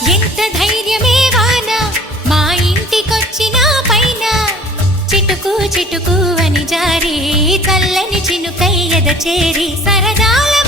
ఎంత ధైర్యమే వాన మా ఇంటికొచ్చిన పైన చిటుకు చిటుకు అని జారి చల్లని చినుకై ఎద చేరి సరదా